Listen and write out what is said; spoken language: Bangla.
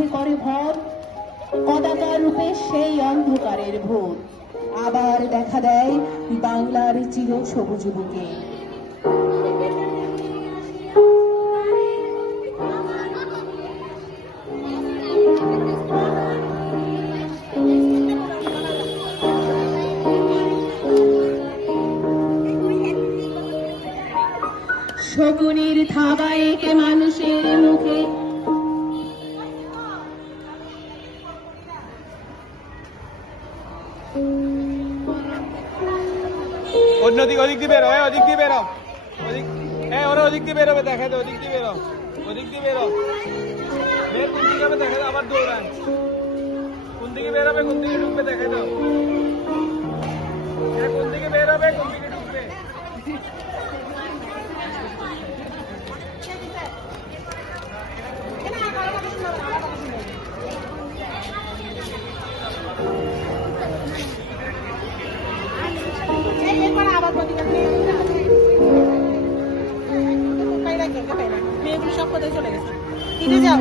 মাঝে করে ভর, কদাকার রূপে সেই অন্ধকারের ভূত আবার দেখা দেয় বাংলার চির সবুজ বুকে। শকুনির থাবায় এঁকে মানুষের মুখে ওদিক দিয়ে বেরো, ওদিক দিয়ে বেরো, ওরা ওদিক দিয়ে বেরোবে, দেখা যায় ওদিক দিয়ে বেরো, ওদিক দিয়ে বেরো, কোন দিকে হবে দেখা যায়, আবার দৌড়ান, কোন দিকে বেরোবে কোন দিকে ঢুকবে দেখা দাও, কোন দিকে বেরোবে কোন দিকে ঢুকবে। মেয়েগুলো সব কোথায় চলে গেছে, ফিরে যাও।